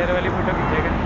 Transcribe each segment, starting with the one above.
इधर वाली फोटो खींचेगा।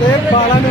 देख बाला ने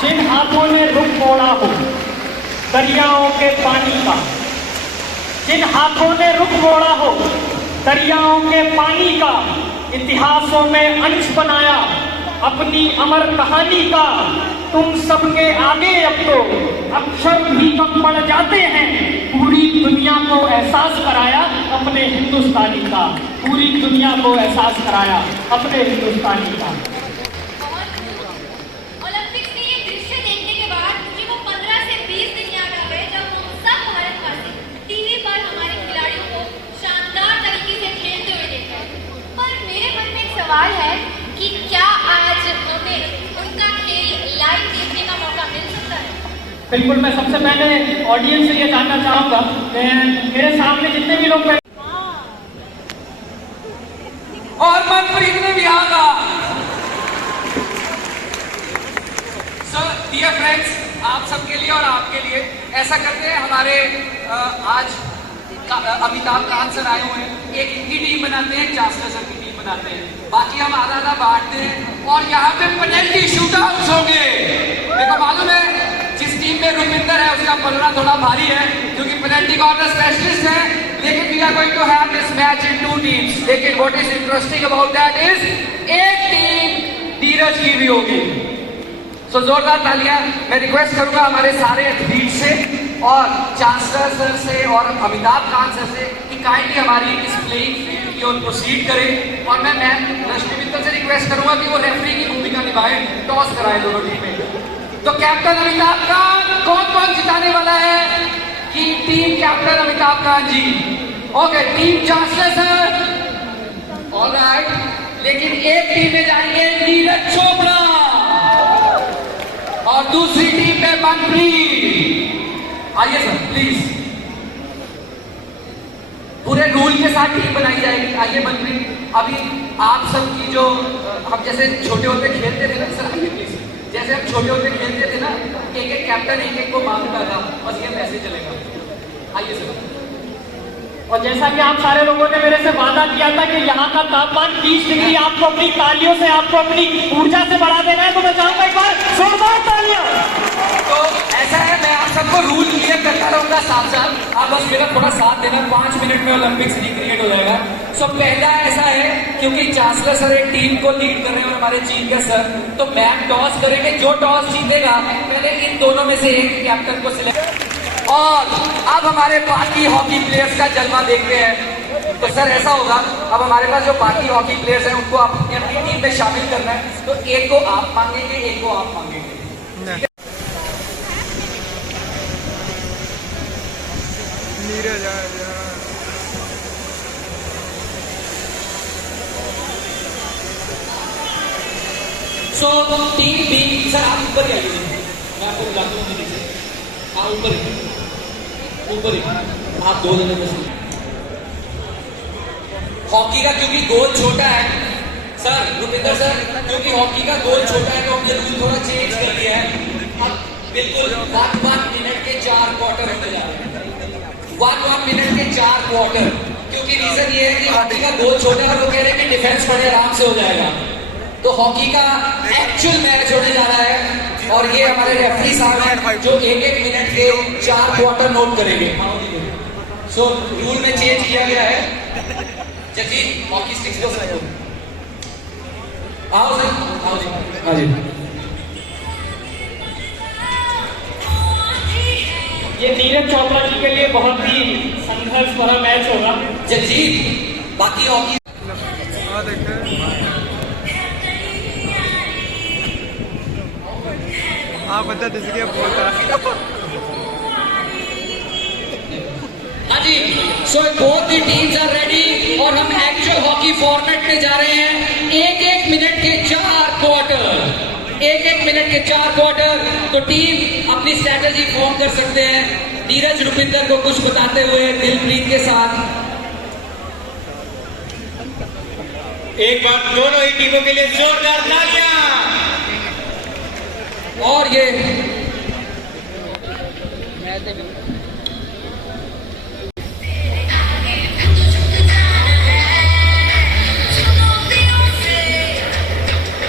जिन हाथों ने रुख मोड़ा हो दरियाओं के पानी का, जिन हाथों ने रुख मोड़ा हो दरियाओं के पानी का, इतिहासों में अंश बनाया अपनी अमर कहानी का, तुम सबके आगे अब तो अक्षर भी कम पड़ जाते हैं, पूरी दुनिया को एहसास कराया अपने हिंदुस्तानी का, पूरी दुनिया को एहसास कराया अपने हिंदुस्तानी का। ओलंपिक्स में ये दृश्य देखने के बाद मुझे वो 15 से 20 दिन याद आ गए जब हम सब भारतवासी टीवी पर हमारे खिलाड़ियों को शानदार तरीके से खेलते हुए देखा। पर मेरे मन में एक सवाल है कि क्या आज हमें उनका खेल लाइव देखने का मौका मिल सकता है? बिल्कुल, मैं सबसे पहले ऑडियंस से ये जानना चाहूंगा, मेरे सामने जितने भी लोग और मनप्रीत ने भी आगा। सो डियर फ्रेंड्स, आप सबके लिए और आपके लिए ऐसा करते हैं, हमारे आज अमिताभ कांत सर आए हुए हैं, एक इनकी टीम बनाते हैं, चांसलर सर की टीम बनाते हैं, बाकी हम आधा आधा बांटते हैं और यहाँ पे पेनल्टी शूटआउट्स होंगे। देखो मालूम है जिस टीम में रुपिंदर है उसका पलड़ा थोड़ा भारी है क्योंकि पेनल्टी कॉर्नर स्पेशलिस्ट है, लेकिन we are going to have this match in 2 teams. लेकिन what is interesting about that is एक टीम धीरज की भी होगी। सो जोरदार तालियां मैं रिक्वेस्ट करूंगा हमारे सारे एथलीट से और चांसलर सर से और अमिताभ कांत सर से कि काइंडली हमारी इस प्लेइंग फील्ड की ओर प्रोसीड करें और मैं रश्मि मित्तल से रिक्वेस्ट करूंगा कि वो रेफरी की भूमिका निभाए, टॉस कराए दोनों टीमें। तो कैप्टन अमिताभ कांत कौन कौन जिताने वाला है? कि team captain Amitabh Kant ji, okay, team chancellor sir, alright, लेकिन एक टीम में जाएंगे नीरज चोपड़ा और दूसरी टीम में मनप्रीत। आइए सर प्लीज, पूरे रूल के साथ टीम बनाई जाएगी। आइए मनप्रीत, अभी आप सबकी जो हम जैसे छोटे होते खेलते थे ना सर, आइए प्लीज, जैसे हम छोटे होते खेलते थे ना, एक एक कैप्टन एक एक को मांगता था, बस ये ऐसे चलेगा। आइए सर। और जैसा कि आप सारे लोगों ने मेरे से वादा किया था कि यहाँ का तापमान 30 डिग्री आपको अपनी तालियों से, आपको अपनी ऊर्जा से बढ़ा देना है, तो मैं चाहूंगा एक बार जोरदार तालियां। तो ऐसा है, मैं आप सबको रूल क्लियर करता रहूंगा साथ साथ, आप बस मेरा थोड़ा साथ देना, 5 मिनट में ओलंपिक्स रिक्रिएट हो जाएगा। सो पहला ऐसा है क्योंकि चांसलर सर एक टीम को लीड कर रहे हैं और हमारे चीफ गेस्ट सर, तो मैम टॉस करेंगे, जो टॉस जीतेगा पहले इन दोनों में से एक कैप्टन को सिलेक्ट। और अब हमारे बाकी हॉकी प्लेयर्स का जलवा देखते हैं। तो सर ऐसा होगा, अब हमारे पास जो बाकी हॉकी प्लेयर्स हैं उनको अपनी अपनी टीम में शामिल करना है, तो एक को आप मांगेंगे, एक को आप मांगेंगे। Neeraj so team B, sir आप ऊपर आइए, मैं आपको बुलाता हूँ नीचे। हाँ ऊपर ऊपर आप दो जने बस। हॉकी का क्योंकि गोल छोटा है सर, रुपिंदर सर, क्योंकि हॉकी का गोल छोटा है तो हमने रूल थोड़ा चेंज कर दिया है। अब बिल्कुल 1 मिनट के 4 क्वार्टर होने जा रहे हैं। 1 मिनट के 4 क्वार्टर, क्योंकि रीजन ये है कि हॉकी का गोल छोटा है, वो कह रहे हैं कि डिफेंस बड़े आराम से हो जाएगा। तो हॉकी का एक्चुअल मैच होने जा रहा है और ये हमारे रेफरी साहब हैं जो 1-1 मिनट के 4 क्वार्टर नोट करेंगे। सो रूल में चेंज किया गया है। जजी हॉकी स्टिक्स दो सर, आओ सर, आओ सर, हाँ जी। ये नीरज चोपड़ा जी के लिए बहुत ही संघर्ष भरा मैच होगा। जजी बाकी हॉकी आप बता दीजिए बोलता। हाँ जी, so both the teams are ready और हम एक्चुअल हॉकी फॉर्मेट में जा रहे हैं। 1-1 मिनट के 4 क्वार्टर, 1-1 मिनट के 4 क्वार्टर। तो टीम अपनी स्ट्रैटेजी फॉर्म कर सकते हैं, नीरज रुपिंदर को कुछ बताते हुए दिलप्रीत के साथ। एक बार दोनों ही टीमों के लिए जोरदार तालियां। और ये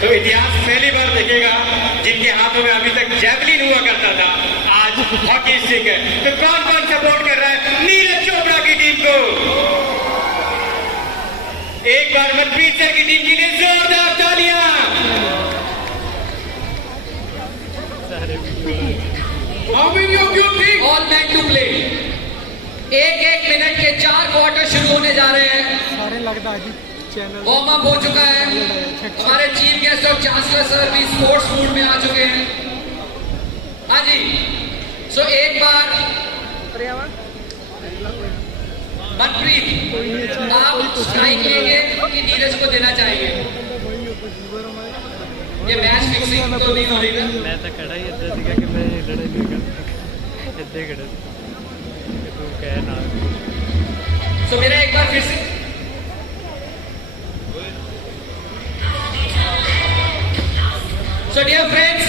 तो इतिहास पहली बार देखेगा जिनके हाथों में अभी तक जैवलिन हुआ करता था, आज हॉकी स्टिक है। तो कौन कौन सपोर्ट कर रहा है नीरज चोपड़ा की टीम को? एक बार मनप्रीत सर की टीम के लिए जोरदार तालियां। All man to play. 1-1 minute के 4 क्वार्टर शुरू होने जा रहे हैं। सारे लगता है चैनल वार्म अप हो चुका है। हमारे चीफ गेस्ट और चांसलर सर भी स्पोर्ट्स मूड में आ चुके हैं। हाँ जी, सो एक बार मनप्रीत आप स्ट्राइक लेंगे कि नीरज को देना चाहेंगे? ये मैच फिक्सिंग तो नहीं हो रही ना? मैं तो खड़ा ही इधर दिखा कि मैं लड़ाई नहीं करता, इधर खड़ा तू कह ना। सो मेरा एक बार फिर से सो डियर फ्रेंड्स,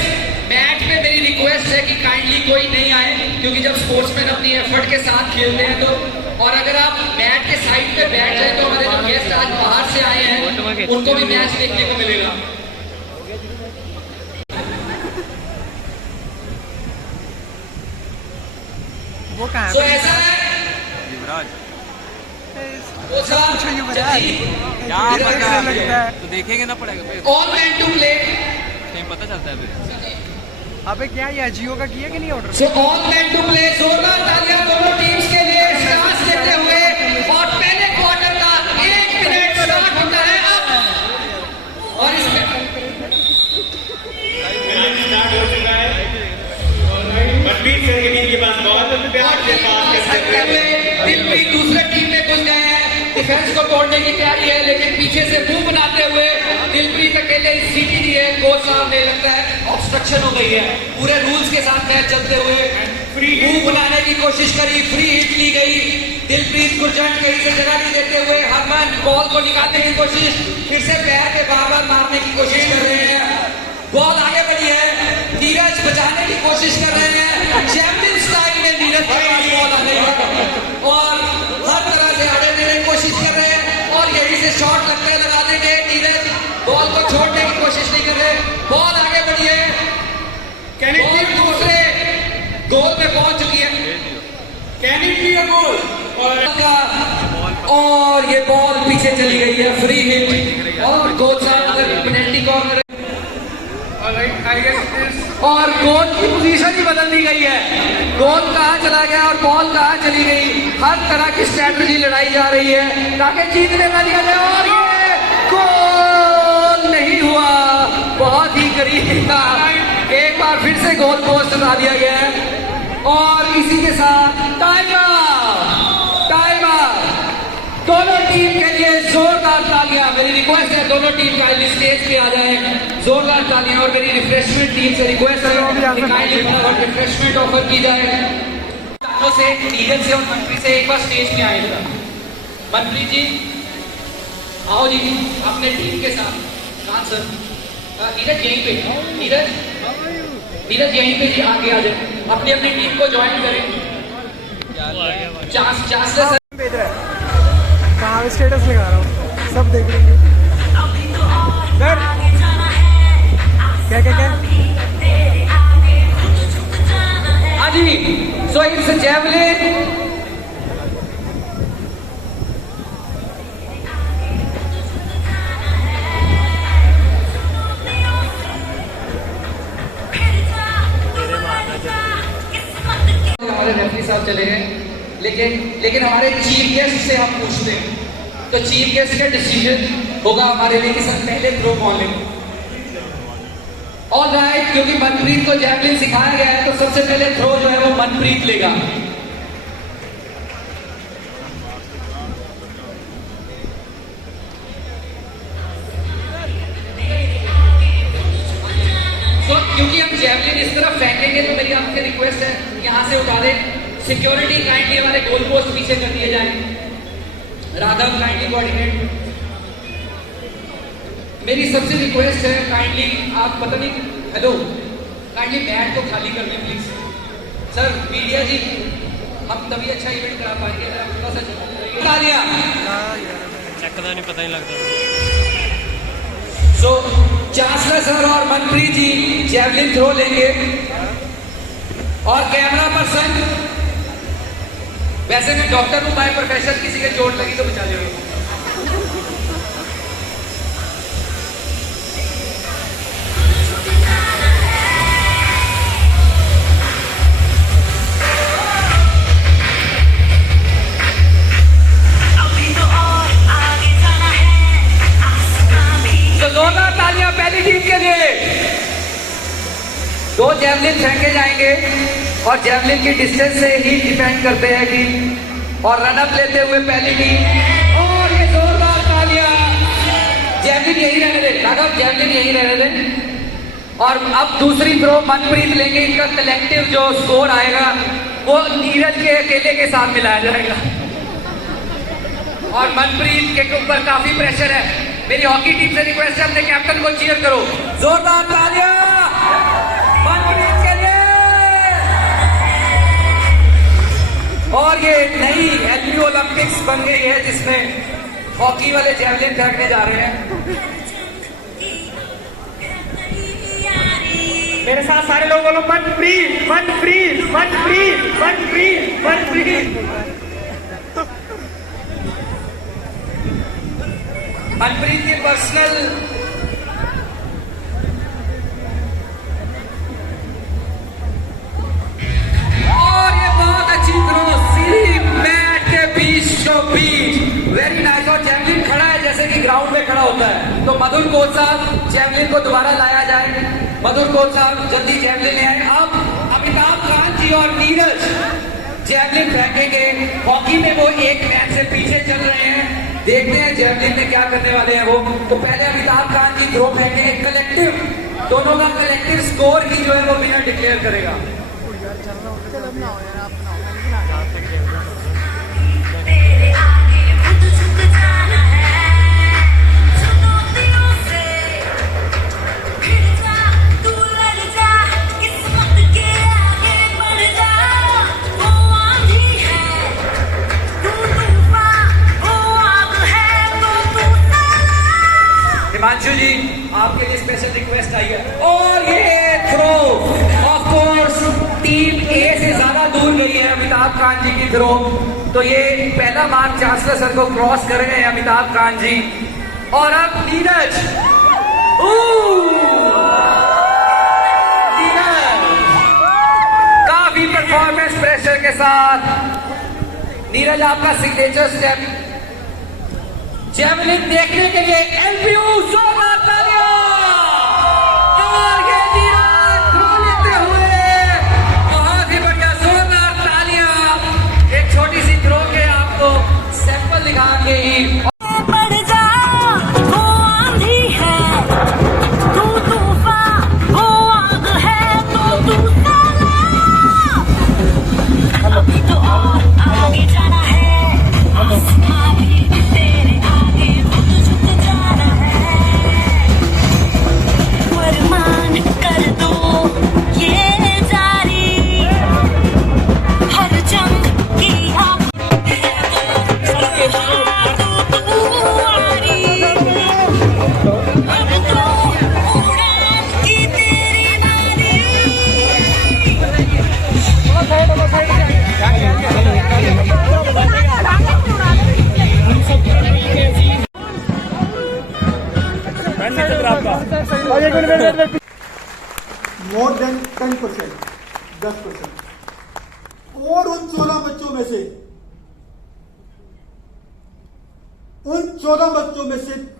मैच में मेरी रिक्वेस्ट है कि काइंडली कोई नहीं आए, क्योंकि जब स्पोर्ट्समैन अपनी एफर्ट के साथ खेलते हैं तो, और अगर आप मैच के साइड पे बैठ जाए तो हमारे जो गेस्ट आज बाहर से आए हैं उनको भी मैच देखने को मिलेगा। वो कहाँ सो ऐसा है युवराज वो साहब, पूछो युवराज यहाँ पर कैसा लगता है? तो देखेंगे ना पड़ेगा फिर, ऑल मैन टू प्ले। पता चलता है फिर। अबे क्या ये जियो का किया कि नहीं order? So all man to play. जोरदार तालियां दोनों टीम्स के लिए स्टार्ट देते हुए, और पहले क्वार्टर का 1 मिनट स्टार्ट होता है अब। और इसमें स्टार्ट हो चुका है। मनप्रीत सर की टीम के पास बहुत प्यार से पास करते हुए दिलप्रीत दूसरे टीम में घुस गए हैं। डिफेंस को तोड़ने की तैयारी है, लेकिन पीछे से मुंह बनाते हुए दिलप्रीत अकेले सीटी दी है। कोच साहब ने लगता है ऑब्स्ट्रक्शन हो गई है। पूरे रूल्स के साथ मैच चलते हुए मुंह बनाने की कोशिश करी, फ्री हिट ली गई। दिलप्रीत गुरजंट कहीं से जगह नहीं देते हुए हरमन बॉल को निकालने की कोशिश, फिर से पैर पे बार-बार मारने की कोशिश कर रहे हैं। बॉल आगे बढ़ी है, नीरज बचाने की कोशिश कर रहे हैं। चैंपियन स्टाइल में नीरज के पास बॉल आ गई है और हर तरह से आड़े देने की कोशिश कर रहे हैं, और यहीं से शॉट लगते हैं, लगा देंगे। नीरज बॉल को छोड़ने की कोशिश नहीं कर रहे। बॉल आगे बढ़ी है, बॉल दूसरे गोल में पहुंच चुकी है। कैन इट बी अ गोल? और ये बॉल पीछे पीछे चली गई है, फ्री हिट और कोच साहब अगर पेनल्टी कॉर्नर और गोल की पोजीशन ही बदल दी गई है। गोल कहाँ चला गया और बॉल कहाँ चली गई, हर तरह की स्ट्रैटेजी लड़ाई जा रही है ताकि जीतने का दिया जाए और ये गोल नहीं हुआ, बहुत ही करीब था। एक बार फिर से गोल पोस्ट उठा दिया गया है और इसी के साथ टाइम दोनों टीम के लिए जोरदार तालियां। मेरी रिक्वेस्ट है दोनों टीम का स्टेज पे आ जाए, जोरदार तालियां। और मेरी रिफ्रेशमेंट टीम से रिक्वेस्ट है रिफ्रेशमेंट ऑफर की जाए। तानों से, नीरज से और मनप्रीत से एक बार स्टेज पे आए था। मनप्रीत जी आओ जी अपने टीम के साथ। कहाँ सर? नीरज यहीं पे, नीरज यहीं पे जी, आगे आ जाए, अपनी अपनी टीम को ज्वाइन करें। चांसलर सर कहाँ स्टेटस लगा रहा हूँ, सब देख लेंगे। क्या हाँ जी, सो इट्स जैवलिन हमारे रेफरी साहब चले गए, लेकिन हमारे चीफ गेस्ट से हम पूछते हैं तो चीफ गेस्ट का डिसीजन होगा हमारे लिए कि सर पहले थ्रो कौन लेंगे। ऑल राइट, क्योंकि मनप्रीत को जैवलिन सिखाया गया है तो सबसे पहले थ्रो जो है वो मनप्रीत लेगा। तो क्योंकि हम जैवलिन इस तरफ फेंकेंगे तो मेरी आपसे रिक्वेस्ट है यहां से उतारे। सिक्योरिटी काइंडली हमारे गोल पोस्ट पीछे कर दिए जाए। Raghav kindly coordinate. मेरी सबसे रिक्वेस्ट है काइंडली आप पता नहीं हेलो काइंडली मैट को खाली कर दें प्लीज। सर मीडिया जी हम तभी अच्छा इवेंट करा पाएंगे अगर आप थोड़ा सा बता दिया। चक्कर नहीं पता नहीं लगता। सो चांसलर सर और मनप्रीत जी जैवलिन थ्रो लेंगे और कैमरा पर्सन, वैसे मैं डॉक्टर हूं बाय प्रोफेशन, किसी के चोट लगी तो बचा लियो। तो जोरदार तालियां पहली टीम के लिए। 2 जैवलिन फेंके जाएंगे और जैवलिन की डिस्टेंस से ही डिफेंड करते हैं टीम और रन अप लेते हुए पहली टीम। और ये जोरदार तालियां। जैवलिन यही रहने दे राघव, जैवलिन यही रहने दे। और अब दूसरी थ्रो मनप्रीत लेंगे। इनका कलेक्टिव जो स्कोर आएगा वो नीरज के अकेले के साथ मिलाया जाएगा और मनप्रीत के ऊपर काफी प्रेशर है। मेरी हॉकी टीम से रिक्वेस्ट है अपने कैप्टन को चीयर करो। जोरदार तालियां मनप्रीत के लिए। और ये नई एलपी ओलंपिक्स बन गई है जिसमें हॉकी वाले जैवलिन फेंकने जा रहे हैं। मेरे साथ सारे लोग बोलो मनप्रीत मनप्रीत मनप्रीत मनप्रीत मनप्रीत। मनप्रीत की पर्सनल और ये बहुत अच्छी थ्रो सीधी मैट के बीचों बीच, वेरी नाइस। और जैवलिन खड़ा है जैसे कि ग्राउंड में खड़ा होता है। तो मधुर कोच साहब जैवलिन को दोबारा लाया जाए। मधुर कोच साहब जल्दी जैवलिन ले आए। अब अमिताभ कांत जी और नीरज जैवलिन फेंकेंगे। हॉकी में वो एक मैच से पीछे चल रहे हैं। देखते हैं जैवलिन में क्या करने वाले हैं वो। तो पहले अमिताभ कांत जी थ्रो फेंकेंगे। कलेक्टिव, दोनों का कलेक्टिव स्कोर ही जो है वो विनर डिक्लेयर करेगा। हिमांशु जी आपके लिए स्पेशल रिक्वेस्ट आई है और ये थ्रो ऑफ कोर्स टीम ए से ज्यादा दूर गई है अमिताभ कांत जी की थ्रो। तो ये पहला मार्क चांसलर सर को क्रॉस कर गए हैं अमिताभ कांत जी। और अब नीरज, काफी परफॉर्मेंस प्रेशर के साथ नीरज आपका सिग्नेचर स्टेप जेवलिन देखने के लिए एलपीयू जोरदार तालियां। और ये नीरज थ्रो लेते हुए बहुत ही बढ़िया जोरदार तालियां। एक छोटी सी थ्रो के आपको सैंपल दिखा के ही बढ़ जा वो आंधी है, तू तूफान वो आग है, तो तू साला अभी तो और आगे जाना है, आसमां भी तेरे आगे खुद झुक जाना है। फरमान कर दो ये जारी, हर जंग की आप मोर देन 10%, 10%। और उन 14 बच्चों में से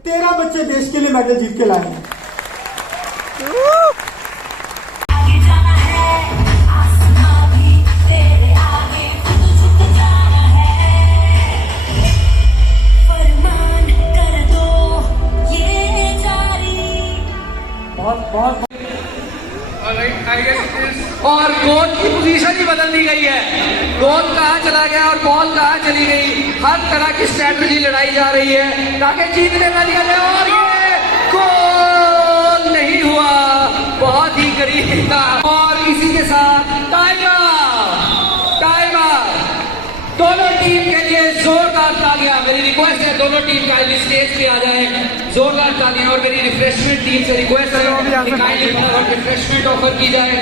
13 बच्चे देश के लिए मेडल जीत के लाए हैं। आगे जाना है, आसमां भी तेरे आगे खुद झुक जाना है। फरमान कर दो ये जारी। और गोल की पोजीशन ही बदल दी गई है। गोल कहाँ चला गया और बॉल कहाँ चली गई, हर तरह की स्ट्रैटेजी लड़ाई जा रही है ताकि जीतने का लिया जाए। और ये गोल नहीं हुआ, बहुत ही करीब था। और इसी के साथ टाइमर दोनों टीम के लिए जोरदार तालियां। मेरी रिक्वेस्ट है दोनों टीम का स्टेज पे आ जाए, जोरदार तालियां। और मेरी रिफ्रेशमेंट टीम से रिक्वेस्ट है कि रिफ्रेशमेंट ऑफर की जाए।